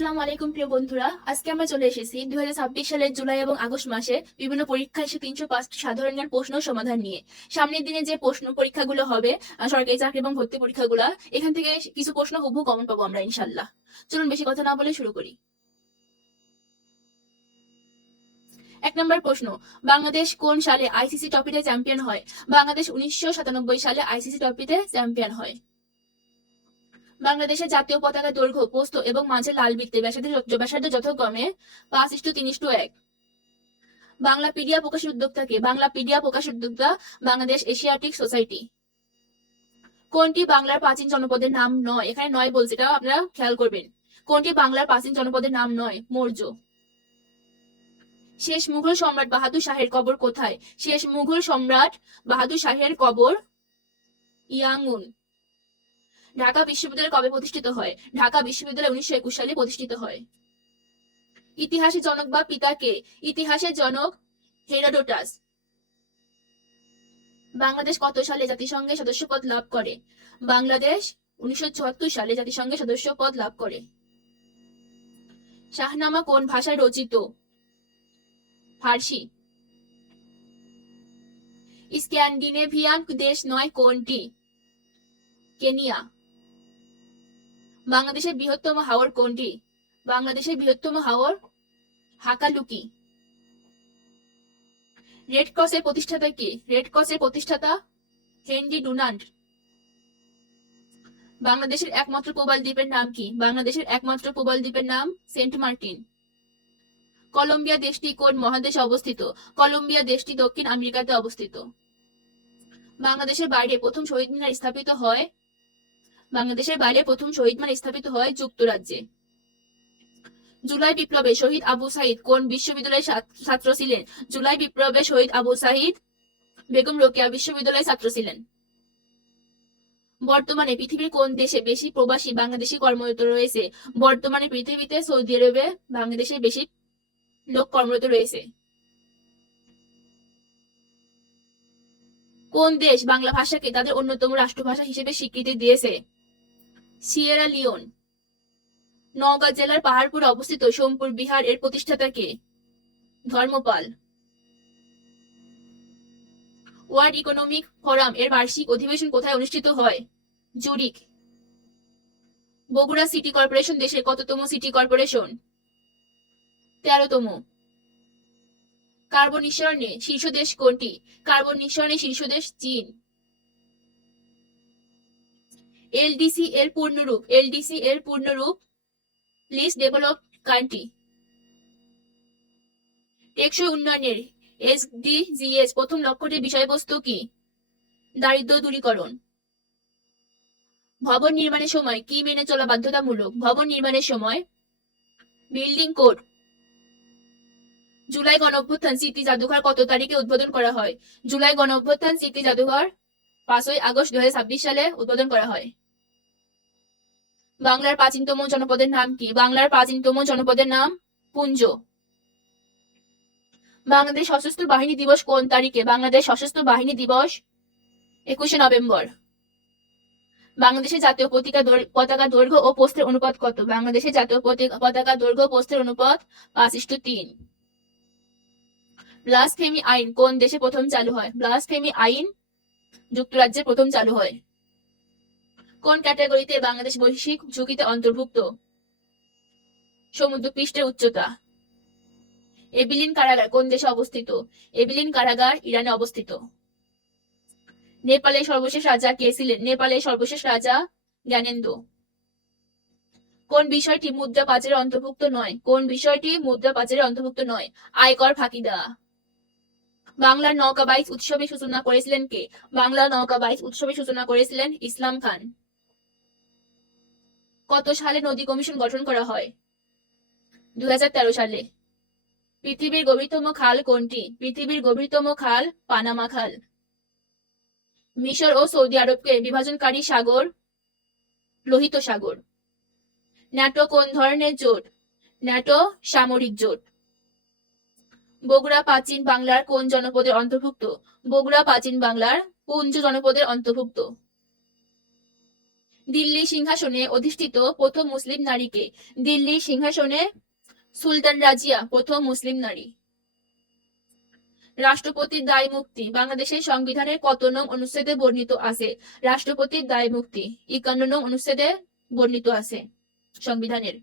আসসালামু আলাইকুম প্রিয় বন্ধুরা, আজকে আমরা চলে এসেছি 2026 সালের জুলাই এবং আগস্ট মাসে বিভিন্ন পরীক্ষা এসে 305টি সাধারণের প্রশ্ন সমাধান নিয়ে। সামনের দিনে যে প্রশ্ন পরীক্ষাগুলো হবে, সরকারি চাকরি এবং ভর্তি পরীক্ষাগুলো, এখান থেকে কিছু প্রশ্ন হুবহু কমন পাবো আমরা ইনশাল্লাহ। চলুন বেশি কথা না বলে শুরু করি। 1 নম্বর প্রশ্ন, বাংলাদেশ কোন সালে আইসিসি ট্রফিতে চ্যাম্পিয়ন হয়? বাংলাদেশ 1997 সালে আইসিসি ট্রফিতে চ্যাম্পিয়ন হয়। বাংলাদেশের জাতীয় পতাকা দৈর্ঘ্য, প্রস্থ এবং মাঝে লাল বৃত্তে ব্যাসার্ধ যথাক্রমে 5:3:1। বাংলাপিডিয়া প্রকাশের উদ্যোক্তা কে? বাংলাপিডিয়া প্রকাশের উদ্যোক্তা বাংলাদেশ এশিয়াটিক সোসাইটি। কোনটি বাংলার প্রাচীন জনপদের নাম নয়? এখানে নয় বলছে, এটা আপনারা খেয়াল করবেন। কোনটি বাংলার প্রাচীন জনপদের নাম নয়? মৌর্য। শেষ মুঘল সম্রাট বাহাদুর শাহের কবর কোথায়? শেষ মুঘল সম্রাট বাহাদুর শাহের কবর ইয়াঙ্গুন। ঢাকা বিশ্ববিদ্যালয় কবে প্রতিষ্ঠিত হয়? ঢাকা বিশ্ববিদ্যালয় 1921 সালে প্রতিষ্ঠিত হয়। ইতিহাসের জনক বা পিতা কে? ইতিহাসের জনক হেরোডোটাস। বাংলাদেশ কত সালে জাতিসংঘের সদস্যপদ লাভ করে? বাংলাদেশ 1974 সালে জাতিসংঘের সদস্যপদ লাভ করে। শাহনামা কোন ভাষায় রচিত? ফার্সি। স্ক্যান্ডিনেভিয়ান দেশ নয় কোনটি? কেনিয়া। বাংলাদেশের বৃহত্তম হাওর কোনটি? বাংলাদেশের বৃহত্তম হাওর হাকালুকি। রেড ক্রসের প্রতিষ্ঠাতা কে? রেড ক্রসের প্রতিষ্ঠাতা হেনরি ডুনান্ট। বাংলাদেশের একমাত্র প্রবাল দ্বীপের নাম কি? বাংলাদেশের একমাত্র প্রবাল দ্বীপের নাম সেন্ট মার্টিন। কলম্বিয়া দেশটি কোন মহাদেশে অবস্থিত? কলম্বিয়া দেশটি দক্ষিণ আমেরিকাতে অবস্থিত। বাংলাদেশের বাইরে প্রথম শহীদ মিনার স্থাপিত হয়? বাংলাদেশের বাইরে প্রথম শহীদ মিনার স্থাপিত হয় যুক্তরাজ্যে। জুলাই বিপ্লবে শহীদ আবু সাইদ কোন বিশ্ববিদ্যালয়ের ছাত্র ছিলেন? জুলাই বিপ্লবে শহীদ আবু সাইদ বেগম রোকেয়া বিশ্ববিদ্যালয়ের ছাত্র ছিলেন। বর্তমানে পৃথিবীর কোন দেশে বেশি প্রবাসী বাংলাদেশি কর্মরত রয়েছে? বর্তমানে পৃথিবীতে সৌদি আরবে বাংলাদেশের বেশি লোক কর্মরত রয়েছে। কোন দেশ বাংলা ভাষাকে তাদের অন্যতম রাষ্ট্রভাষা হিসেবে স্বীকৃতি দিয়েছে? Sierra Leone. নওগাঁ জেলার পাহাড়পুরে অবস্থিত সোমপুর বিহার এর প্রতিষ্ঠাতা কে? ধর্মপাল। ওয়ার্ল্ড ইকোনমিক ফোরাম এর বার্ষিক অধিবেশন কোথায় অনুষ্ঠিত হয়? জুরিক। বগুড়া সিটি কর্পোরেশন দেশের কততম সিটি কর্পোরেশন? 13তম। কার্বন নিঃসরণে শীর্ষ দেশ কোনটি? কার্বন নিঃসরণে শীর্ষ দেশ চীন। এলডিসি এর পূর্ণরূপ? এলডিসি এর পূর্ণরূপ লিস্ট ডেভেলপড কান্ট্রি। টেকসই উন্নয়নের এসডিজিএস প্রথম লক্ষ্যটির বিষয়বস্তু কি? দারিদ্র দূরীকরণ। ভবন নির্মাণের সময় কি মেনে চলা বাধ্যতামূলক? ভবন নির্মাণের সময় বিল্ডিং কোড। জুলাই গণঅভ্যুত্থান স্মৃতি জাদুঘর কত তারিখে উদ্বোধন করা হয়? জুলাই গণঅভ্যুত্থান স্মৃতি জাদুঘর 5ই আগস্ট 2026 সালে উদ্বোধন করা হয়। বাংলার প্রাচীনতম জনপদের নাম কি? বাংলার প্রাচীনতম জনপদের নাম পুঞ্জ। বাংলাদেশ সশস্ত্র বাহিনী দিবস কোন তারিখে? বাংলাদেশ সশস্ত্র বাহিনী দিবস 21শে নভেম্বর। বাংলাদেশের জাতীয় পতাকা দৈর্ঘ্য ও প্রস্থের অনুপাত কত? বাংলাদেশের জাতীয় পতাকা দৈর্ঘ্য ও প্রস্থের অনুপাত 5:3। ব্লাসফেমি আইন কোন দেশে প্রথম চালু হয়? ব্লাসফেমি আইন যুক্তরাজ্যে প্রথম চালু হয়। কোন ক্যাটাগরিতে বাংলাদেশ বৈশ্বিক ঝুঁকিতে অন্তর্ভুক্ত? সমুদ্র পৃষ্ঠের উচ্চতা। এবিলিন কারাগার কোন দেশে অবস্থিত? এবিলিন কারাগার ইরানে অবস্থিত। নেপালের সর্বশেষ রাজা কে ছিলেন? নেপালের সর্বশেষ রাজা জ্ঞানেন্দ্র। কোন বিষয়টি মুদ্রা পাচারের অন্তর্ভুক্ত নয়? কোন বিষয়টি মুদ্রা পাচারের অন্তর্ভুক্ত নয়? আয়কর ফাঁকি দেওয়া। বাংলার নৌকা বাইচ উৎসবের সূচনা করেছিলেন কে? বাংলার নৌকা বাইচ উৎসবের সূচনা করেছিলেন ইসলাম খান। কত সালে নদী কমিশন গঠন করা হয়? 2013 সালে। পৃথিবীর গভীরতম খাল কোনটি? পৃথিবীর গভীরতম খাল পানামা খাল। মিশর ও সৌদি আরবকে বিভাজনকারী সাগর লোহিত সাগর। ন্যাটো কোন ধরনের জোট? ন্যাটো সামরিক জোট। বগুড়া প্রাচীন বাংলার কোন জনপদের অন্তর্ভুক্ত? বগুড়া প্রাচীন বাংলার পুঞ্জ জনপদের অন্তর্ভুক্ত। দিল্লি সিংহাসনে অধিষ্ঠিত প্রথম মুসলিম নারীকে? দিল্লি সিংহাসনে সুলতান রাজিয়া প্রথম মুসলিম নারী। রাষ্ট্রপতির দায় মুক্তি বাংলাদেশের সংবিধানের কত নং অনুচ্ছেদে বর্ণিত আছে? রাষ্ট্রপতির দায় মুক্তি 51 নং অনুচ্ছেদে বর্ণিত আছে সংবিধানের।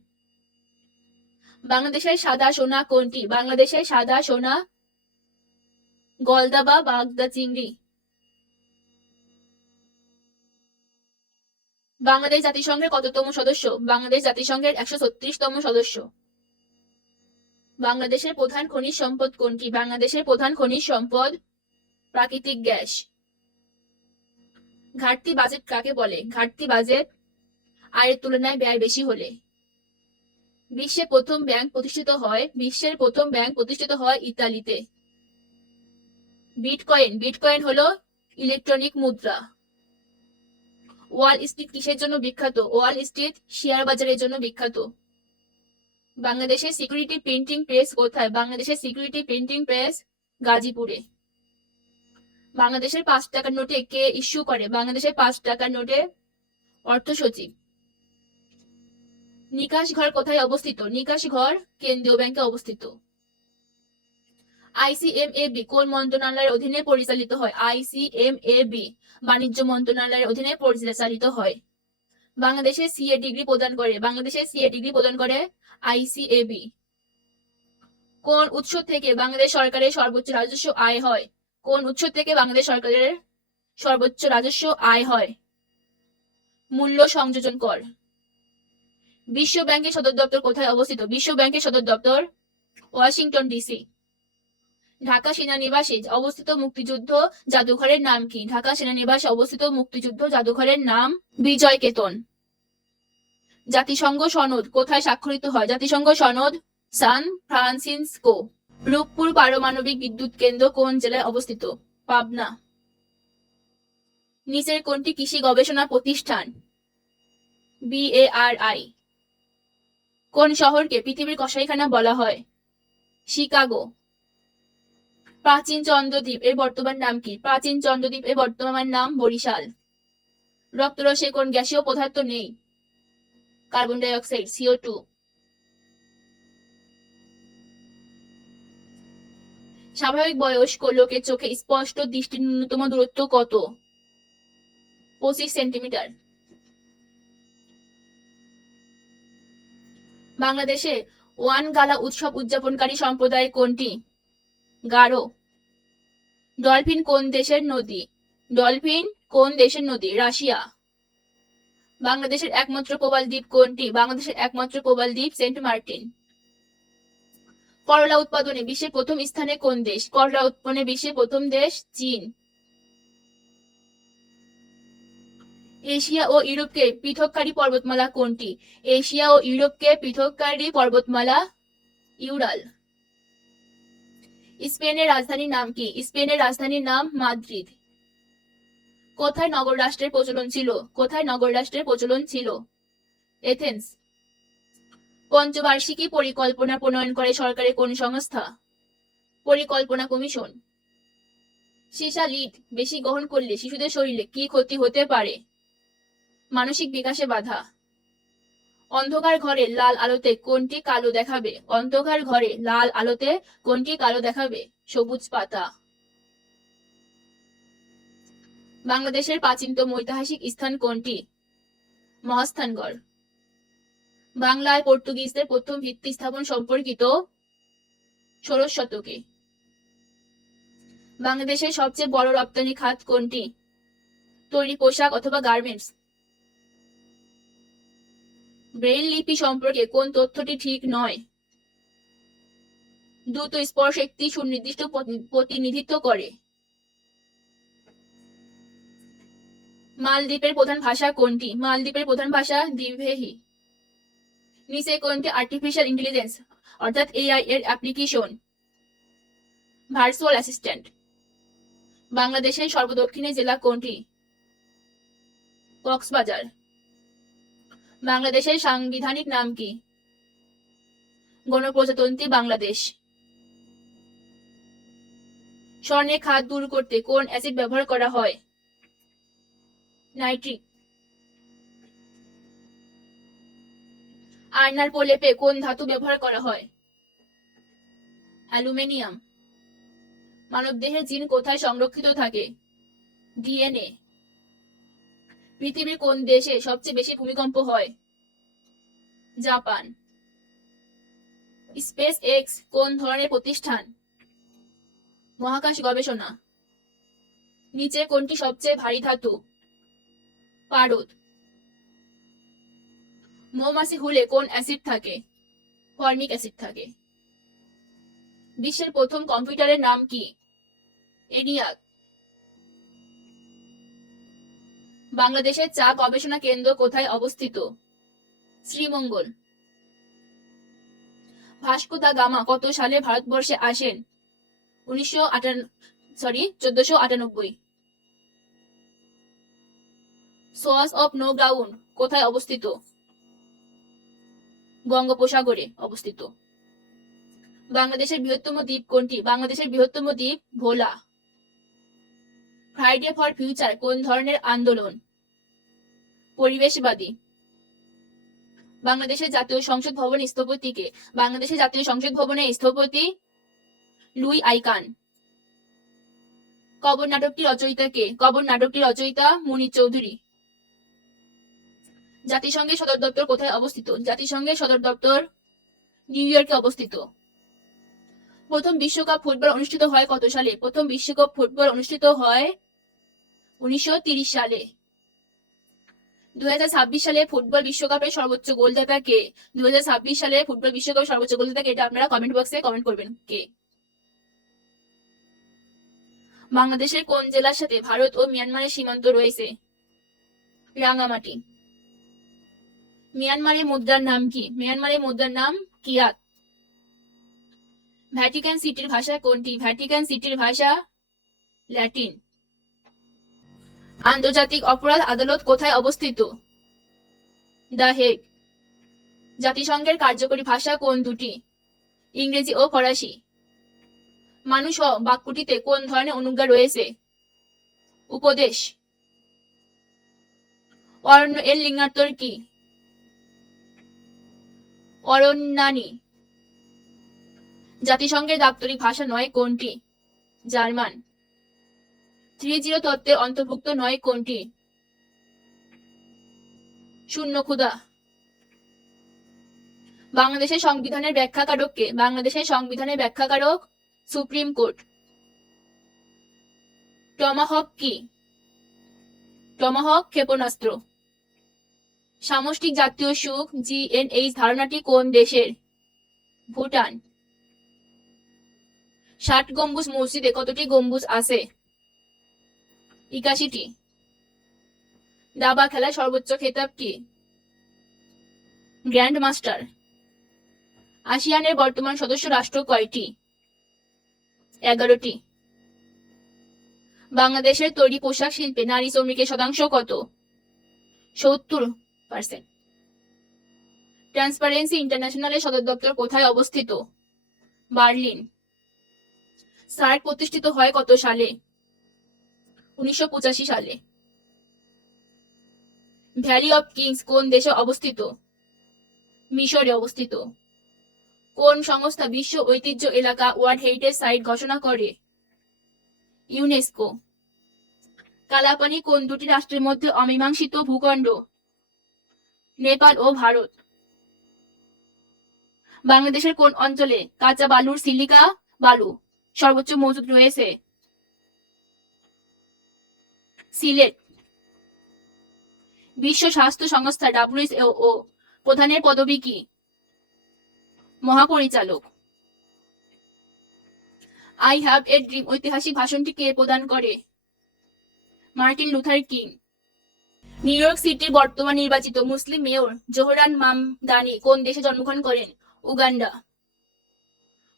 বাংলাদেশের সাদা সোনা কোনটি? বাংলাদেশের সাদা সোনা গলদা বা বাগদা চিংড়ি। বাংলাদেশ জাতিসংঘের কততম সদস্য? বাংলাদেশ জাতিসংঘের 136তম সদস্য। বাংলাদেশের প্রধান খনিজ সম্পদ কোনটি? বাংলাদেশের প্রধান খনিজ সম্পদ প্রাকৃতিক গ্যাস। ঘাটতি বাজেট কাকে বলে? ঘাটতি বাজেট আয়ের তুলনায় ব্যয় বেশি হলে। বিশ্বের প্রথম ব্যাংক প্রতিষ্ঠিত হয় ইতালিতে। বিটকয়েন হলো ইলেকট্রনিক মুদ্রা। ওয়াল স্ট্রিট কিসের জন্য বিখ্যাত? ওয়াল স্ট্রিট শেয়ার বাজারের জন্য বিখ্যাত। বাংলাদেশের সিকিউরিটি প্রিন্টিং প্রেস কোথায়? বাংলাদেশের সিকিউরিটি প্রিন্টিং প্রেস গাজীপুরে। বাংলাদেশের 5 টাকার নোটে কে ইস্যু করে? বাংলাদেশের 5 টাকার নোটে অর্থ সচিব। নিকাশ ঘর কোথায় অবস্থিত? নিকাশ ঘর কেন্দ্রীয় ব্যাংকে অবস্থিত। আইসিএমএবি কোন মন্ত্রণালয়ের অধীনে পরিচালিত হয়? আইসিএমএবি বাণিজ্য মন্ত্রণালয়ের অধীনে পরিচালিত হয়। বাংলাদেশে সিএ ডিগ্রি প্রদান করে আইসিএবি। কোন উৎস থেকে বাংলাদেশ সরকারের সর্বোচ্চ রাজস্ব আয় হয়? কোন উৎস থেকে বাংলাদেশ সরকারের সর্বোচ্চ রাজস্ব আয় হয়? মূল্য সংযোজন কর। বিশ্ব ব্যাংকের সদর দপ্তর কোথায় অবস্থিত? বিশ্ব ব্যাংকের সদর দপ্তর ওয়াশিংটন ডিসি। ঢাকা সেনানিবাসে অবস্থিত মুক্তিযুদ্ধ জাদুঘরের নাম কি? ঢাকা সেনানিবাসে অবস্থিত মুক্তিযুদ্ধ জাদুঘরের নাম বিজয় কেতন। জাতিসংঘ সনদ কোথায় স্বাক্ষরিত হয়? জাতিসংঘ সনদ সান ফ্রান্সিসকো। রূপপুর পারমাণবিক বিদ্যুৎ কেন্দ্র কোন জেলায় অবস্থিত? পাবনা। নিচের কোনটি কৃষি গবেষণা প্রতিষ্ঠান? BARI। কোন শহরকে পৃথিবীর কসাইখানা বলা হয়? শিকাগো। প্রাচীন চন্দ্রদ্বীপ এর বর্তমান নাম কি? প্রাচীন চন্দ্রদ্বীপ এর বর্তমান নাম বরিশাল। রক্তরসে কোন গ্যাসীয় পদার্থ নেই? Carbon die oxide CO2। স্বাভাবিক বয়স্ক লোকের চোখে স্পষ্ট দৃষ্টির ন্যূনতম দূরত্ব কত? 25 সেন্টিমিটার। বাংলাদেশে ওয়ান গালা উৎসব উদযাপনকারী সম্প্রদায় কোনটি? গারো। ডলফিন কোন দেশের নদী? রাশিয়া। বাংলাদেশের একমাত্র প্রবাল দ্বীপ কোনটি? বাংলাদেশের একমাত্র প্রবাল দ্বীপ সেন্ট মার্টিন। করলা উৎপাদনে বিশ্বের প্রথম স্থানে কোন দেশ? করলা উৎপাদনে বিশ্বের প্রথম দেশ চীন। এশিয়া ও ইউরোপকে পৃথককারী পর্বতমালা কোনটি? এশিয়া ও ইউরোপকে পৃথককারী পর্বতমালা ইউরাল। স্পেনের রাজধানীর নাম কি? স্পেনের রাজধানীর নাম মাদ্রিদ। কোথায় নগর রাষ্ট্রের প্রচলন ছিল? এথেন্স। পঞ্চবার্ষিকী পরিকল্পনা প্রণয়ন করে সরকারের কোন সংস্থা? পরিকল্পনা কমিশন। সীসা লিড বেশি গ্রহণ করলে শিশুদের শরীরে কি ক্ষতি হতে পারে? মানসিক বিকাশে বাধা। অন্ধকার ঘরে লাল আলোতে কোনটি কালো দেখাবে? অন্ধকার ঘরে লাল আলোতে কোনটি কালো দেখাবে? সবুজ পাতা। বাংলাদেশের প্রাচীনতম ঐতিহাসিক স্থান কোনটি? মহাস্থানগড়। বাংলায় পর্তুগিজদের প্রথম ভিত্তি স্থাপন সম্পর্কিত 16 শতকে। বাংলাদেশের সবচেয়ে বড় রপ্তানি খাত কোনটি? তৈরি পোশাক অথবা গার্মেন্টস। ব্রেইল লিপি সম্পর্কে কোন তথ্যটি ঠিক নয়? দ্রুত স্পর্শ একটি সুনির্দিষ্ট প্রতিনিধিত্ব করে। মালদ্বীপের প্রধান ভাষা কোনটি? মালদ্বীপের প্রধান ভাষা দ্বিভেহী। নিচে কোনটি আর্টিফিশিয়াল ইন্টেলিজেন্স অর্থাৎ AI এর অ্যাপ্লিকেশন? Virtual assistant. বাংলাদেশের সর্বদক্ষিণে জেলা কোনটি? কক্সবাজার। বাংলাদেশের সাংবিধানিক নাম কি? গণপ্রজাতন্ত্রী বাংলাদেশ। স্বর্ণের খাদ দূর করতে কোন অ্যাসিড ব্যবহার করা হয়? নাইট্রিক। আয়নার প্রলেপে কোন ধাতু ব্যবহার করা হয়? অ্যালুমিনিয়াম। মানবদেহের জিন কোথায় সংরক্ষিত থাকে? ডিএনএ। পৃথিবীর কোন দেশে সবচেয়ে বেশি ভূমিকম্প হয়? জাপান। স্পেস এক্স কোন ধরনের প্রতিষ্ঠান? মহাকাশ গবেষণা। নিচে কোনটি সবচেয়ে ভারী ধাতু? পারদ। মৌমাছি হুলে কোন অ্যাসিড থাকে? ফর্মিক অ্যাসিড থাকে। বিশ্বের প্রথম কম্পিউটারের নাম কি? এনিয়াক। বাংলাদেশের চা গবেষণা কেন্দ্র কোথায় অবস্থিত? শ্রীমঙ্গল। ভাস্কো দা গামা কত সালে ভারতবর্ষে আসেন? 1498। সোয়াস অফ নো গ্রাউন্ড কোথায় অবস্থিত? বঙ্গোপসাগরে অবস্থিত। বাংলাদেশের বৃহত্তম দ্বীপ কোনটি? বাংলাদেশের বৃহত্তম দ্বীপ ভোলা। ফ্রাইডে ফর ফিউচার কোন ধরনের আন্দোলন? পরিবেশবাদী। বাংলাদেশের জাতীয় সংসদ ভবনের স্থপতি কে? বাংলাদেশের জাতীয় সংসদ ভবনের স্থপতি লুই আইকান। কবর নাটকটির রচয়িতা কে? কবর নাটকটির রচয়িতা মুনির চৌধুরী। জাতিসংঘের সদর দপ্তর কোথায় অবস্থিত? জাতিসংঘের সদর দপ্তর নিউ ইয়র্কে অবস্থিত। প্রথম বিশ্বকাপ ফুটবল অনুষ্ঠিত হয় কত সালে? প্রথম বিশ্বকাপ ফুটবল অনুষ্ঠিত হয় 1930 সালে। 2026 সালে ফুটবল বিশ্বকাপের সর্বোচ্চ গোলদাতা কে? 2026 সালে ফুটবল বিশ্বকাপের সর্বোচ্চ গোলদাতা কে? এটা আপনারা কমেন্ট বক্সে কমেন্ট করবেন কে। বাংলাদেশের কোন জেলার সাথে ভারত ও মিয়ানমারের সীমান্ত রয়েছে? রাঙ্গামাটি। মিয়ানমারের মুদ্রার নাম কি? মিয়ানমারের মুদ্রার নাম কিয়াত। ভ্যাটিকান সিটির ভাষা কোনটি? ভ্যাটিকান সিটির ভাষা ল্যাটিন। আন্তর্জাতিক অপরাধ আদালত কোথায় অবস্থিত? The Hague. জাতিসংঘের কার্যকরী ভাষা কোন দুটি? ইংরেজি ও ফরাসি। মানুষ ও বাক্যটিতে কোন ধরনের অনুজ্ঞা রয়েছে? উপদেশ। অরণ্য এর লিঙ্গান্তর কি? অরণ্যানী। জাতিসংঘের দাপ্তরিক ভাষা নয় কোনটি? জার্মান। 3-0 তত্ত্বের অন্তর্ভুক্ত নয় কোনটি? শূন্য ক্ষুধা। বাংলাদেশের সংবিধানের ব্যাখ্যাকারক কে? বাংলাদেশের সংবিধানের ব্যাখ্যাকারক সুপ্রিম কোর্ট। টমাহক কি? টমাহক ক্ষেপণাস্ত্র। সামষ্টিক জাতীয় সুখ জিএনএইচ ধারণাটি কোন দেশের? ভুটান। 60 গম্বুজ মসজিদে কতটি গম্বুজ আছে? 81টি। দাবা খেলার সর্বোচ্চ খেতাব কি? Grand master. আসিয়ানের বর্তমান সদস্য রাষ্ট্র কয়টি? 11টি। বাংলাদেশের তৈরি পোশাক শিল্পে নারী শ্রমিকের শতাংশ কত? 70%। ট্রান্সপারেন্সি ইন্টারন্যাশনালের সদর দপ্তর কোথায় অবস্থিত? বার্লিন। সার্ক প্রতিষ্ঠিত হয় কত সালে? 1985 সালে। ভ্যালি অফ কিংস কোন দেশে অবস্থিত? মিশরে অবস্থিত। কোন সংস্থা বিশ্ব ঐতিহ্য এলাকা ওয়ার্ল্ড হেরিটেজ সাইট ঘোষণা করে? ইউনেস্কো। কালাপানি কোন দুটি রাষ্ট্রের মধ্যে অমীমাংসিত ভূখণ্ড? নেপাল ও ভারত। বাংলাদেশের কোন অঞ্চলে কাঁচা বালুর সিলিকা বালু সর্বোচ্চ মজুদ রয়েছে? সিলেট। বিশ্ব স্বাস্থ্য সংস্থা WHO প্রধানের পদবি কি? মহাপরিচালক। আই হ্যাভ এ ড্রিম ঐতিহাসিক ভাষণটি কে প্রদান করে? Martin Luther king. New York সিটির বর্তমান নির্বাচিত মুসলিম মেয়র জোহরান মামদানি কোন দেশে জন্মগ্রহণ করেন? উগান্ডা।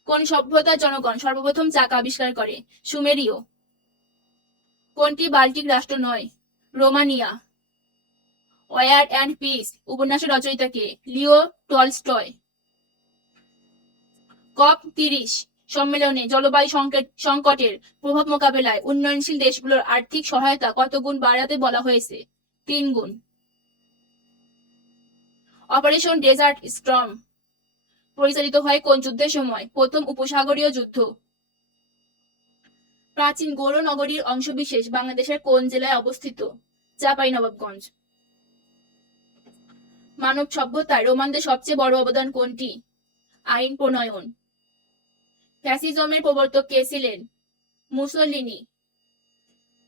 কোন সভ্যতার জনগণ সর্বপ্রথম চাকা আবিষ্কার করে? সুমেরীয়। কোনটি বাল্টিক রাষ্ট্র নয়? রোমানিয়া। ওয়ার অ্যান্ড পিস উপন্যাসের রচয়িতা কে? Leo Tolstoy. COP30 সম্মেলনে জলবায়ু সংকটের প্রভাব মোকাবেলায় উন্নয়নশীল দেশগুলোর আর্থিক সহায়তা কত গুণ বাড়াতে বলা হয়েছে? 3 গুণ। অপারেশন ডেজার্ট স্টর্ম পরিচালিত হয় কোন যুদ্ধের সময়? প্রথম উপসাগরীয় যুদ্ধ। প্রাচীন গৌড় নগরীর অংশবিশেষ বাংলাদেশের কোন জেলায় অবস্থিত? চাঁপাইনবাবগঞ্জ। মানব সভ্যতায় রোমানদের সবচেয়ে বড় অবদান কোনটি? আইন প্রণয়ন। ফ্যাসিজমের প্রবর্তক কে ছিলেন? মুসোলিনি।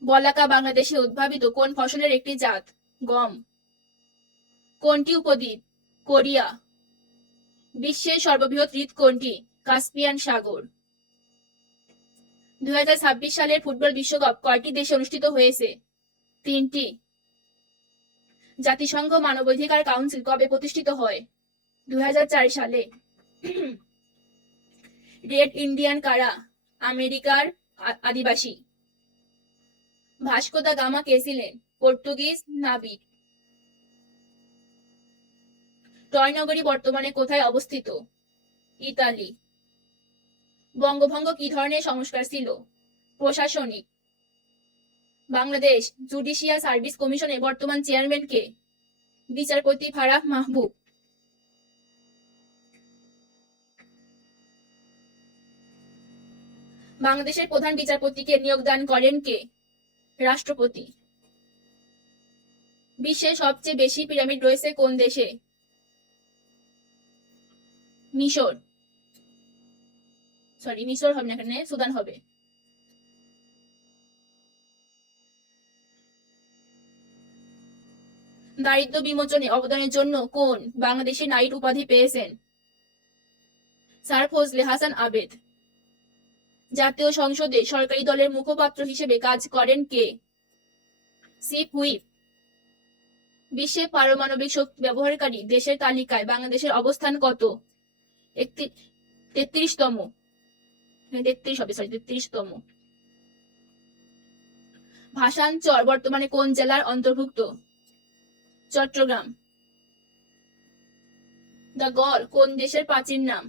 বলাকা বাংলাদেশে উদ্ভাবিত কোন ফসলের একটি জাত? গম। কোনটি উপদ্বীপ? কোরিয়া। বিশ্বের সর্ববৃহৎ হ্রদ কোনটি? কাস্পিয়ান সাগর। 2026 সালের ফুটবল বিশ্বকাপ কয়টি দেশে অনুষ্ঠিত হয়েছে? 3টি। জাতিসংঘ মানবাধিকার কাউন্সিল কবে প্রতিষ্ঠিত হয়? 2004 সালে। রেড ইন্ডিয়ান কারা? আমেরিকার আদিবাসী। ভাস্কো দা গামা কে ছিলেন? পর্তুগিজ নাবিক। ট্রয় নগরী বর্তমানে কোথায় অবস্থিত? ইতালি। বঙ্গভঙ্গ কি ধরনের সংস্কার ছিল? প্রশাসনিক। বাংলাদেশ জুডিশিয়াল সার্ভিস কমিশনের বর্তমান চেয়ারম্যান কে? বিচারপতি ফারাহ মাহবুব। বাংলাদেশের প্রধান বিচারপতিকে নিয়োগদান করেন কে? রাষ্ট্রপতি। বিশ্বের সবচেয়ে বেশি পিরামিড রয়েছে কোন দেশে? মিশর। মিশর হবে না, এখানে সুদান হবে। দারিদ্র বিমোচনে অবদানের জন্য কোন বাংলাদেশি নাইট উপাধি পেয়েছেন? স্যার ফজলে হাসান আবেদ। জাতীয় সংসদে সরকারি দলের মুখপাত্র হিসেবে কাজ করেন কে? Chief whip. বিশ্বে পারমাণবিক শক্তি ব্যবহারকারী দেশের তালিকায় বাংলাদেশের অবস্থান কত? 33তম। 33তম। ভাষাঞ্চর বর্তমানে কোন জেলার অন্তর্ভুক্ত? চট্টগ্রাম। দ্য গল কোন দেশের প্রাচীন নাম?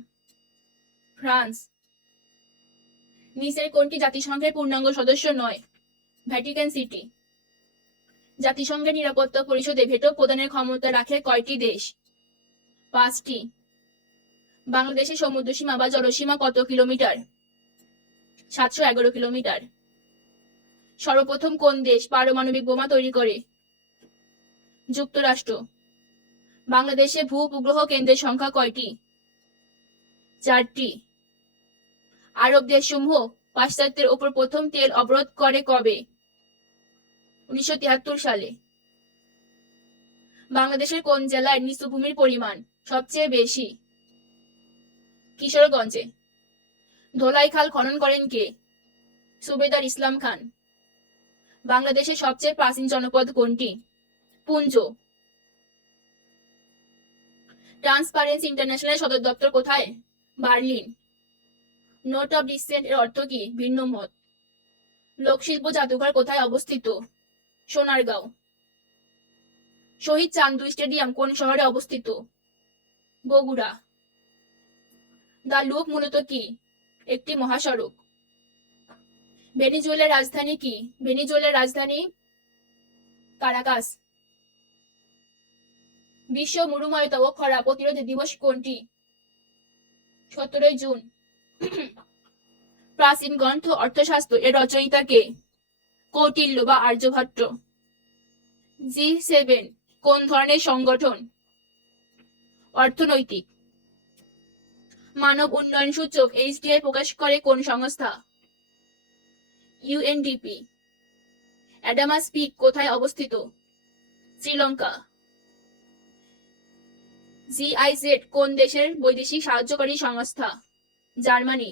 ফ্রান্স। নিচের কোনটি জাতিসংঘের পূর্ণাঙ্গ সদস্য নয়? Vatican city. জাতিসংঘের নিরাপত্তা পরিষদে ভেটো প্রদানের ক্ষমতা রাখে কয়টি দেশ? 5টি। বাংলাদেশের সমুদ্রসীমা বা জলসীমা কত কিলোমিটার? 711 কিলোমিটার। সর্বপ্রথম কোন দেশ পারমাণবিক বোমা তৈরি করে? যুক্তরাষ্ট্র। বাংলাদেশে ভূ উপগ্রহ কেন্দ্রের সংখ্যা কয়টি? 4টি। আরব দেশসমূহ পাশ্চাত্যের ওপর প্রথম তেল অবরোধ করে কবে? 1973 সালে। বাংলাদেশের কোন জেলায় নিচুভূমির পরিমাণ সবচেয়ে বেশি? কিশোরগঞ্জে। ধোলাই খাল খনন করেন কে? সুবেদার ইসলাম খান। বাংলাদেশের সবচেয়ে প্রাচীন জনপদ কোনটি? পুঞ্জ। ট্রান্সপারেন্সি ইন্টারন্যাশনাল সদর দপ্তর কোথায়? বার্লিন। নোট অফ ডিসেন্ট এর অর্থ কি? ভিন্ন মত। লোকশিল্প জাদুঘর কোথায় অবস্থিত? সোনারগাঁও। শহীদ চান্দু স্টেডিয়াম কোন শহরে অবস্থিত? বগুড়া। দ্য লুপ মূলত কি? একটি মহাসড়ক। ভেনিজুয়েলার রাজধানী কি? ভেনিজুয়েলার রাজধানী কারাকাস। বিশ্ব মরুময়তা ও খরা প্রতিরোধ দিবস কোনটি? 17 জুন। প্রাচীন গ্রন্থ অর্থশাস্ত্র এর রচয়িতা কে? কৌটিল্য বা আর্যভট্ট। G7 কোন ধরনের সংগঠন? অর্থনৈতিক। মানব উন্নয়ন সূচক HDI প্রকাশ করে কোন সংস্থা? UNDP। অ্যাডামাস পিক কোথায় অবস্থিত? শ্রীলঙ্কা। GIZ কোন দেশের বৈদেশিক সাহায্যকারী সংস্থা? জার্মানি।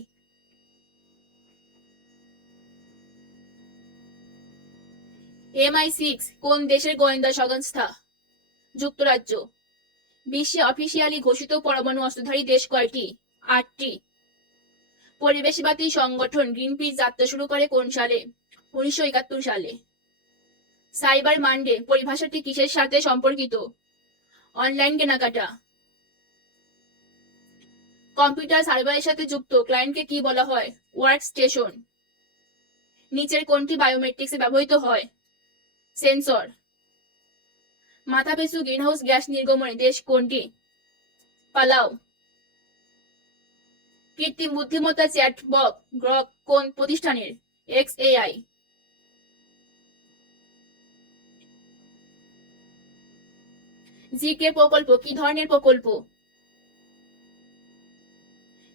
MI6 কোন দেশের গোয়েন্দা সংস্থা? যুক্তরাজ্য। বিশ্বে অফিসিয়ালি ঘোষিত পরমাণু অস্ত্রধারী দেশ কয়টি? 8টি। পরিবেশবাদী সংগঠন গ্রিনপিস যাত্রা শুরু করে কোন সালে? 1971 সালে। সাইবার মানডে পরিভাষাটি কিসের সাথে সম্পর্কিত? অনলাইন কেনাকাটা। কম্পিউটার সার্ভারের সাথে যুক্ত ক্লায়েন্টকে কি বলা হয়? Work station. নিচের কোনটি বায়োমেট্রিক্সে ব্যবহৃত হয়? সেন্সর। মাথাপিছু গ্রিনহাউস গ্যাস নির্গমনে দেশ কোনটি? পালাও। কৃত্রিম বুদ্ধিমত্তা চ্যাটবট গ্রক কোন প্রতিষ্ঠানের? XAI। জিকে প্রকল্প কি ধরনের প্রকল্প?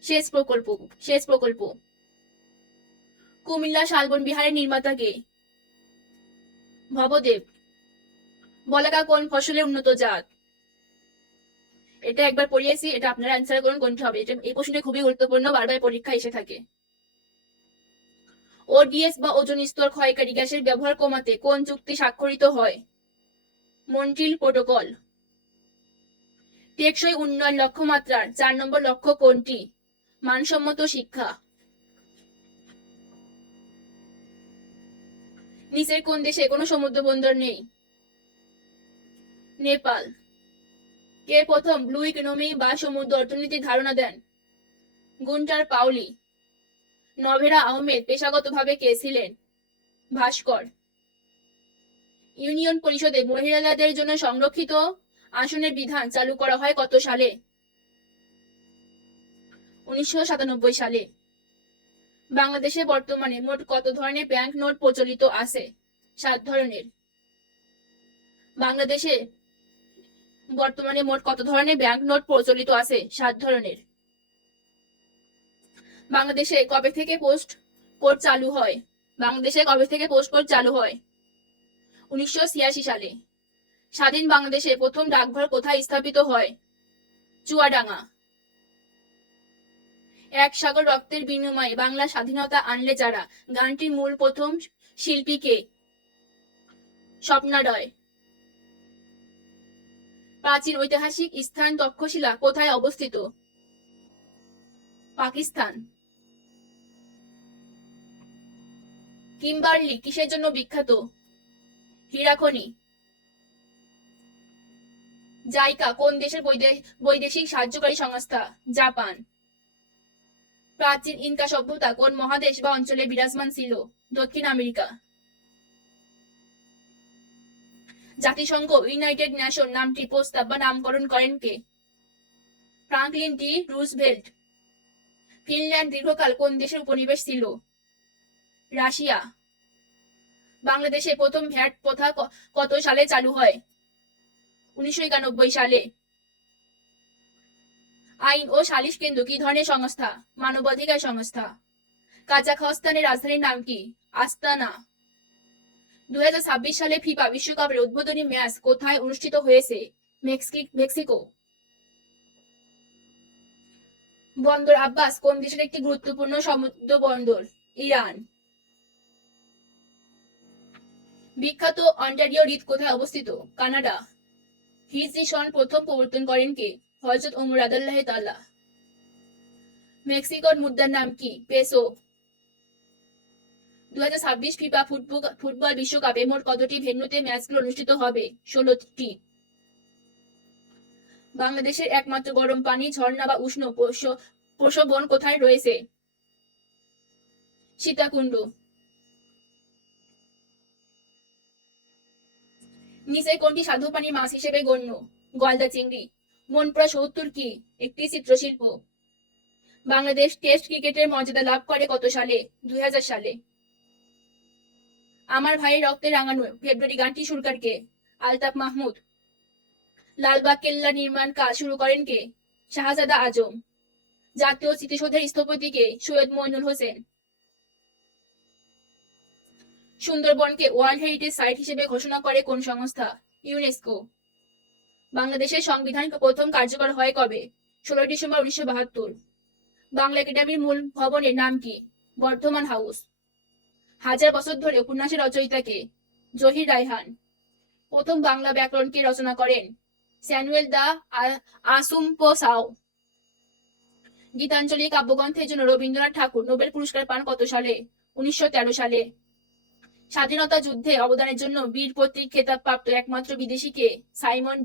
সেচ প্রকল্প। কুমিল্লা শালবন বিহারের নির্মাতা কে? ভবদেব। বলাকা কোন ফসলের উন্নত জাত? এটা একবার পড়িয়েছি, এটা আপনারা অ্যান্সার করুন কোনটি হবে। এটা এই প্রশ্নটা খুবই গুরুত্বপূর্ণ, বারবার পরীক্ষা এসে থাকে। ওডিএস বা ওজোন স্তর ক্ষয়কারী গ্যাসের ব্যবহার কমাতে কোন চুক্তি স্বাক্ষরিত হয়? Montreal protocol. টেকসই উন্নয়ন লক্ষ্যমাত্রার 4 নম্বর লক্ষ্য কোনটি? মানসম্মত শিক্ষা। নিচের কোন দেশে কোনো সমুদ্র বন্দর নেই? নেপাল। কে প্রথম ব্লু ইকোনমি বা সমুদ্র অর্থনীতির ধারণা দেন? Gunter Pauli. নভেরা আহমেদ পেশাগতভাবে কে ছিলেন? ভাস্কর। ইউনিয়ন পরিষদে মহিলাদের জন্য সংরক্ষিত আসনের বিধান চালু করা হয় কত সালে? 1997 সালে। বাংলাদেশে বর্তমানে মোট কত ধরনের ব্যাংক নোট প্রচলিত আছে? 7 ধরনের। বাংলাদেশে বর্তমানে মোট কত ধরনের ব্যাংক নোট প্রচলিত আছে? 7 ধরনের। বাংলাদেশে কবে থেকে পোস্ট কোড চালু হয়? 1986 সালে। স্বাধীন বাংলাদেশে প্রথম ডাকঘর কোথায় স্থাপিত হয়? চুয়াডাঙ্গা। এক সাগর রক্তের বিনিময়ে বাংলা স্বাধীনতা আনলে যারা গানটির মূল প্রথম শিল্পী কে? স্বপ্নাদয়। প্রাচীন ঐতিহাসিক স্থান তক্ষশিলা কোথায় অবস্থিত? পাকিস্তান। কিম্বার্লি কিসের জন্য বিখ্যাত? হীরা খনি। জাইকা কোন দেশের বৈদেশিক সাহায্যকারী সংস্থা? জাপান। প্রাচীন ইনকা সভ্যতা কোন মহাদেশ বা অঞ্চলে বিরাজমান ছিল? দক্ষিণ আমেরিকা। জাতিসংঘ ইউনাইটেড নেশন নামটি প্রস্তাব বা নামকরণ করেন কে? Franklin D Roosevelt. ফিনল্যান্ড দীর্ঘকাল কোন দেশের উপনিবেশ ছিল? রাশিয়া। বাংলাদেশে প্রথম ভ্যাট প্রথা কত সালে চালু হয়? 1991 সালে। আইন ও সালিশ কেন্দ্র কি ধরনের সংস্থা? মানবাধিকার সংস্থা। কাজাখস্তানের রাজধানীর নাম কি? আস্তানা। 2026 সালে ফিফা বিশ্বকাপের উদ্বোধনী ম্যাচ কোথায় অনুষ্ঠিত হয়েছে? মেক্সিকো। বন্দর আব্বাস কোন দেশের একটি গুরুত্বপূর্ণ সমুদ্র বন্দর? ইরান। বিখ্যাত অন্টারিও হ্রদ কোথায় অবস্থিত? কানাডা। হিজরি সন প্রথম প্রবর্তন করেন কে? হযরত ওমর রাদিয়াল্লাহু তাআলা। মেক্সিকোর মুদ্রার নাম কি? পেসো। 2026 ফিফা ফুটবল বিশ্বকাপে মোট কতটি ভেন্যুতে ম্যাচগুলো অনুষ্ঠিত হবে? 16টি। বাংলাদেশের একমাত্র গরম পানি ঝর্ণা বা উষ্ণ প্রসবন কোথায় রয়েছে? সীতাকুণ্ড। নিচে কোনটি স্বাদু পানির মাছ হিসেবে গণ্য? গলদা চিংড়ি। মনপুরা ৭০ কি? একটি চিত্রশিল্প। বাংলাদেশ টেস্ট ক্রিকেটের মর্যাদা লাভ করে কত সালে? 2000 সালে। আমার ভাইয়ের রক্তে রাঙানো ফেব্রুয়ারি গানটি সুরকার কে? আলতাফ মাহমুদ। লালবাগ কেল্লা নির্মাণ কাজ শুরু করেন কে? শাহজাদা আজম। জাতীয় স্মৃতিসৌধের স্থপতি কে? সৈয়দ মইনুল হোসেন। সুন্দরবনকে ওয়ার্ল্ড হেরিটেজ সাইট হিসেবে ঘোষণা করে কোন সংস্থা? ইউনেস্কো। বাংলাদেশের সংবিধান প্রথম কার্যকর হয় কবে? 16 ডিসেম্বর 1972। বাংলা একাডেমির মূল ভবনের নাম কি? বর্ধমান হাউস। হাজার বছর ধরে উপন্যাসের রচয়িতা কে? জহির রায়হান। প্রথম বাংলা ব্যাকরণকে রচনা করেন? স্যানুয়েল দা আসুম্পসাও। গীতাঞ্জলি কাব্যগ্রন্থের জন্য রবীন্দ্রনাথ ঠাকুর নোবেল পুরস্কার পান কত সালে? 1913 সালে। স্বাধীনতা যুদ্ধে অবদানের জন্য বীর প্রতীক খেতাব প্রাপ্ত একমাত্র বিদেশি কে? সাইমন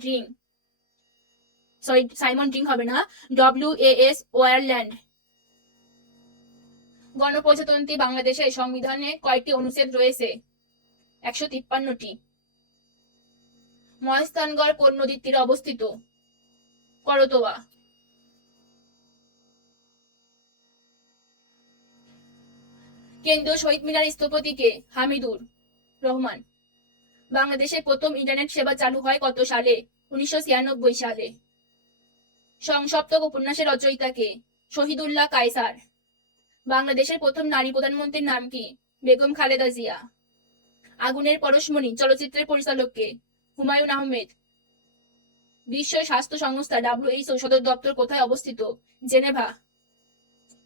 ড্রিং হবে না, WAS ওয়ারল্যান্ড। গণপ্রজাতন্ত্রী বাংলাদেশের সংবিধানে কয়টি অনুচ্ছেদ রয়েছে? 153টি। মহাস্থানগড় কোন নদীর তীরে অবস্থিত? করতোয়া। কেন্দ্রীয় শহীদ মিনার স্থপতি কে? হামিদুর রহমান। বাংলাদেশে প্রথম ইন্টারনেট সেবা চালু হয় কত সালে? 1996 সালে। সংসপ্তক উপন্যাসের রচয়িতা কে? শহীদুল্লাহ কায়সার। বাংলাদেশের প্রথম নারী প্রধানমন্ত্রীর নাম কি? বেগম খালেদা জিয়া। আগুনের পরশমণি চলচ্চিত্রের পরিচালক কে? হুমায়ুন আহমেদ। বিশ্ব স্বাস্থ্য সংস্থা WHO সদর দপ্তর কোথায় অবস্থিত? জেনেভা।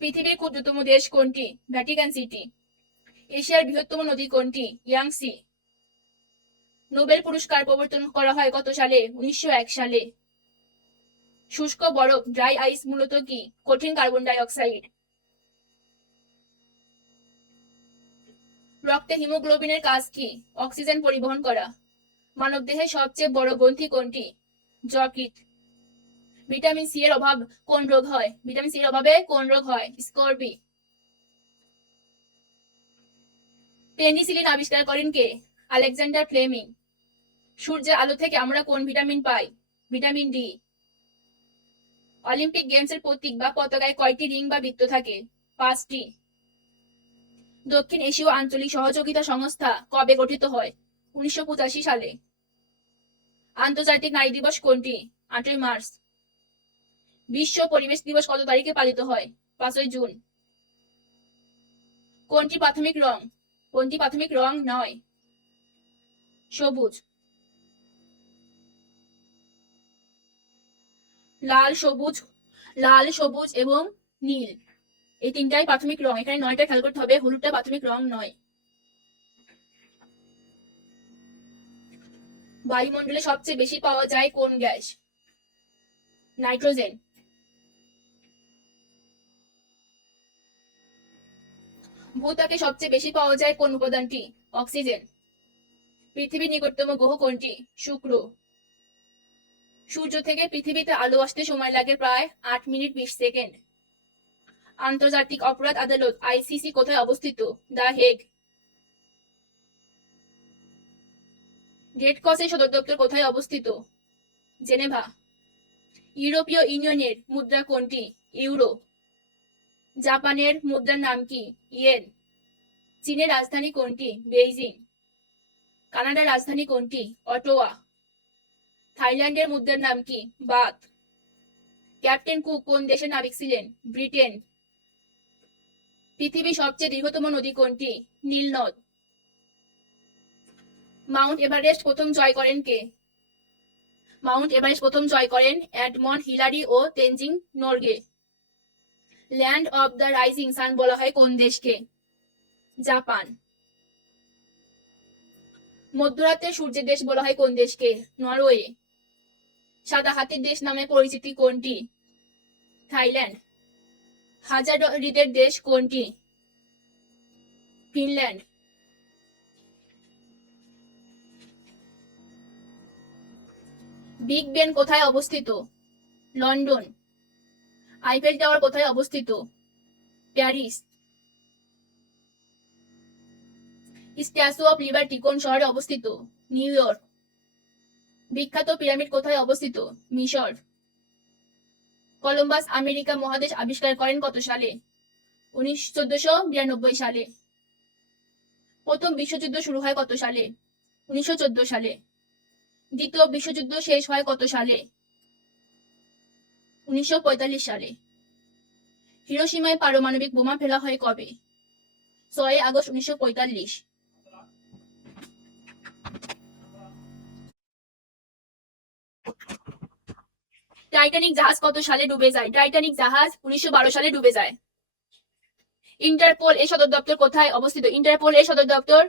পৃথিবীর ক্ষুদ্রতম দেশ কোনটি? Vatican city. এশিয়ার বৃহত্তম নদী কোনটি? ইয়াংসি। নোবেল পুরস্কার প্রবর্তন করা হয় কত সালে? 1901 সালে। শুষ্ক বরফ ড্রাই আইস মূলত কি? কঠিন কার্বন ডাই অক্সাইড। রক্তে হিমোগ্লোবিনের কাজ কি? অক্সিজেন পরিবহন করা। মানবদেহের সবচেয়ে বড় গ্রন্থি কোনটি? যকৃৎ। ভিটামিন সি এর অভাব কোন রোগ হয়? ভিটামিন সি এর অভাবে কোন রোগ হয়? স্করবি। পেনিসিলিন আবিষ্কার করেন কে? Alexander Fleming. সূর্যের আলো থেকে আমরা কোন ভিটামিন পাই? Vitamin D. অলিম্পিক গেমসের প্রতীক বা পতাকায় কয়টি রিং বা বৃত্ত থাকে? 5টি। দক্ষিণ এশীয় আঞ্চলিক সহযোগিতা সংস্থা কবে গঠিত হয়? 1985 সালে। আন্তর্জাতিক নারী দিবস কোনটি? 8ই মার্চ। বিশ্ব পরিবেশ দিবস কত তারিখে পালিত হয়? 5ই জুন। কোনটি প্রাথমিক রং? কোনটি প্রাথমিক রং নয়? সবুজ। লাল সবুজ এবং নীল এই তিনটাই প্রাথমিক রং। এখানে 9টা খেয়াল করতে হবে, হলুদটা প্রাথমিক রং নয়। বায়ুমণ্ডলে সবচেয়ে বেশি পাওয়া যায় কোন গ্যাস? নাইট্রোজেন। ভূত্বকে সবচেয়ে বেশি পাওয়া যায় কোন উপাদানটি? অক্সিজেন। পৃথিবীর নিকটতম গ্রহ কোনটি? শুক্র। সূর্য থেকে পৃথিবীতে আলো আসতে সময় লাগে প্রায় 8 মিনিট 20 সেকেন্ড। আন্তর্জাতিক অপরাধ আদালত ICC কোথায় অবস্থিত? The Hague. রেড ক্রসের সদর দপ্তর কোথায় অবস্থিত? জেনেভা। ইউরোপীয় ইউনিয়নের মুদ্রা কোনটি? ইউরো। জাপানের মুদ্রার নাম কি? ইয়েন। চীনের রাজধানী কোনটি? বেইজিং। কানাডার রাজধানী কোনটি? অটোয়া। থাইল্যান্ডের মুদ্রার নাম কি? বাত। ক্যাপ্টেন কুক কোন দেশের নাবিক ছিলেন? ব্রিটেন। পৃথিবীর সবচেয়ে দীর্ঘতম নদী কোনটি? নীল নদ। মাউন্ট এভারেস্ট প্রথম জয় করেন কে? মাউন্ট এভারেস্ট প্রথম জয় করেন এডমন্ড হিলারি ও Tenzing Norgay. Land of the rising sun বলা হয় কোন দেশকে? জাপান। মধ্যরাতে সূর্যের দেশ বলা হয় কোন দেশকে? নরওয়ে। সাদা হাতির দেশ নামে পরিচিতি কোনটি? থাইল্যান্ড। হাজার হ্রদের দেশ কোনটি? ফিনল্যান্ড। বিগ বেন কোথায় অবস্থিত? লন্ডন। আইফেল টাওয়ার কোথায় অবস্থিত? প্যারিস। স্ট্যাচু অফ লিবার্টি কোন শহরে অবস্থিত? New York. বিখ্যাত পিরামিড কোথায় অবস্থিত? মিশর। কলম্বাস আমেরিকা মহাদেশ আবিষ্কার করেন কত সালে? 1492 সালে। প্রথম বিশ্বযুদ্ধ শুরু হয় কত সালে? 1914 সালে। দ্বিতীয় বিশ্বযুদ্ধ শেষ হয় কত সালে? 1945 সালে। হিরোশিমায় পারমাণবিক বোমা ফেলা হয় কবে? 6 আগস্ট 1945। টাইটানিক জাহাজ কত সালে ডুবে যায়? টাইটানিক জাহাজ 1912 সালে ডুবে যায়। ইন্টারপোল এর সদর দপ্তর কোথায় অবস্থিত? ইন্টারপোল এর সদর দপ্তর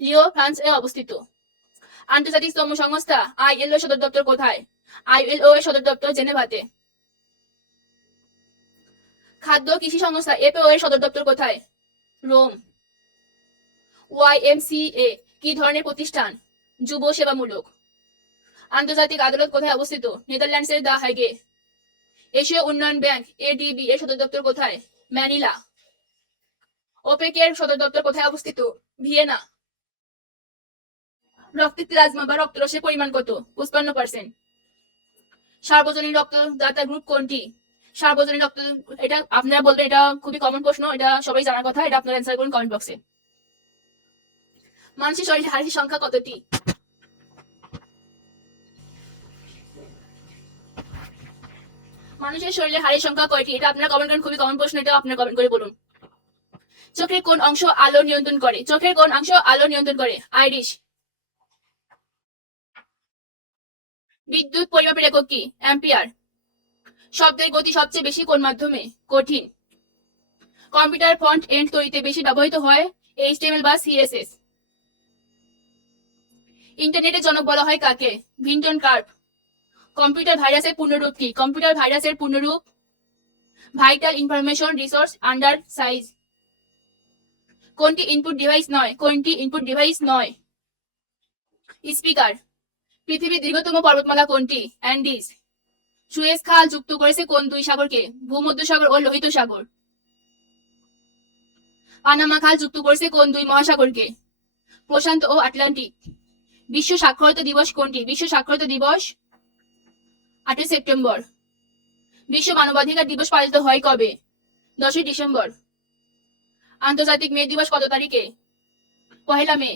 লিও ফ্রান্স এ অবস্থিত। আন্তর্জাতিক শ্রম সংস্থা ILO সদর দপ্তর কোথায়? ILO এর সদর দপ্তর জেনেভাতে। খাদ্য কৃষি সংস্থা FAO এর সদর দপ্তর কোথায়? রোম। YMCA কি ধরনের প্রতিষ্ঠান? যুব সেবামূলক। আন্তর্জাতিক আদালত কোথায় অবস্থিত? নেদারল্যান্ডসের দা হেগে। এশীয় উন্নয়ন ব্যাংক ADB এর সদর দপ্তর কোথায়? ম্যানিলা। ওপেক এর সদর দপ্তর কোথায় অবস্থিত? ভিয়েনা। রক্তে প্লাজমা বা রক্তরসের পরিমাণ কত? 55%। সার্বজনীন রক্তদাতা গ্রুপ কোনটি? সার্বজনীন রক্ত, এটা আপনারা বলবেন এটা খুবই কমন প্রশ্ন, এটা সবাই জানার কথা, এটা আপনারা অ্যান্সার করুন কমেন্ট বক্সে। মানুষের শরীরে হাড়ের সংখ্যা কতটি? মানুষের শরীরে হাড়ের সংখ্যা কয়টি? এটা আপনারা কমেন্ট করেন, খুবই কমন প্রশ্ন, এটা আপনারা কমেন্ট করে বলুন। চোখের কোন অংশ আলো নিয়ন্ত্রণ করে? চোখের কোন অংশ আলো নিয়ন্ত্রণ করে? আইরিশ। বিদ্যুৎ পরিমাপের একক কি? অ্যাম্পিয়ার। শব্দের গতি সবচেয়ে বেশি কোন মাধ্যমে? কঠিন। কম্পিউটার ফন্ট এন্ড তৈরিতে বেশি ব্যবহৃত হয় HTML বা CSS। ইন্টারনেটের জনক বলা হয় কাকে? ভিন্টন কার্ভ। কম্পিউটার ভাইরাসের পূর্ণরূপ কি? কম্পিউটার ভাইরাসের পূর্ণরূপ vital information resource under size. কোনটি ইনপুট ডিভাইস নয়? কোনটি ইনপুট ডিভাইস নয়? স্পিকার। পৃথিবীর দীর্ঘতম পর্বতমালা কোনটি? অ্যান্ডিজ। সুয়েজ খাল যুক্ত করেছে কোন দুই সাগরকে? ভূমধ্যসাগর ও লোহিত সাগর। পানামা খাল যুক্ত করেছে কোন দুই মহাসাগরকে? প্রশান্ত ও আটলান্টিক। বিশ্ব সাক্ষরতা দিবস কোনটি? বিশ্ব সাক্ষরতা দিবস 8 সেপ্টেম্বর। বিশ্ব মানবাধিকার দিবস পালিত হয় কবে? 10 ডিসেম্বর। আন্তর্জাতিক মে দিবস কত তারিখে? 1 মে।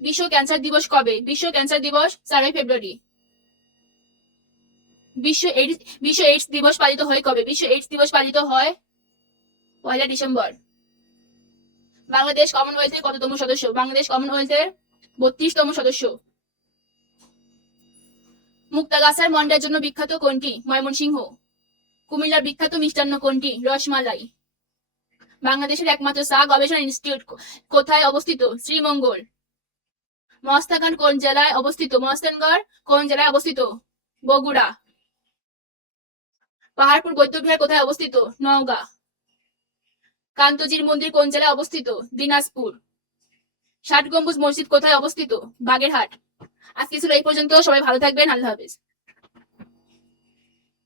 বিশ্ব ক্যান্সার দিবস কবে? বিশ্ব ক্যান্সার দিবস 4 ফেব্রুয়ারি। বিশ্ব এইডস দিবস পালিত হয় কবে? বিশ্ব এইডস দিবস পালিত হয় 1 ডিসেম্বর। বাংলাদেশ কমনওয়েলথের কততম সদস্য? বাংলাদেশ কমনওয়েলথের 32তম সদস্য। মুক্তাগাছার মন্ডার জন্য বিখ্যাত কোনটি? ময়মনসিংহ। কুমিল্লার বিখ্যাত মিষ্টান্ন কোনটি? রসমালাই। বাংলাদেশের একমাত্র চা গবেষণা ইনস্টিটিউট কোথায় অবস্থিত? শ্রীমঙ্গল। মহাস্থানগড় কোন জেলায় অবস্থিত? মহাস্থানগড় কোন জেলায় অবস্থিত? বগুড়া। পাহাড়পুর বৌদ্ধবিহার কোথায় অবস্থিত? নওগাঁ। কান্তজির মন্দির কোন জেলায় অবস্থিত? দিনাজপুর। 60 গম্বুজ মসজিদ কোথায় অবস্থিত? বাগেরহাট। আজকে ছিল এই পর্যন্ত, সবাই ভালো থাকবেন, আল্লাহ হাফেজ।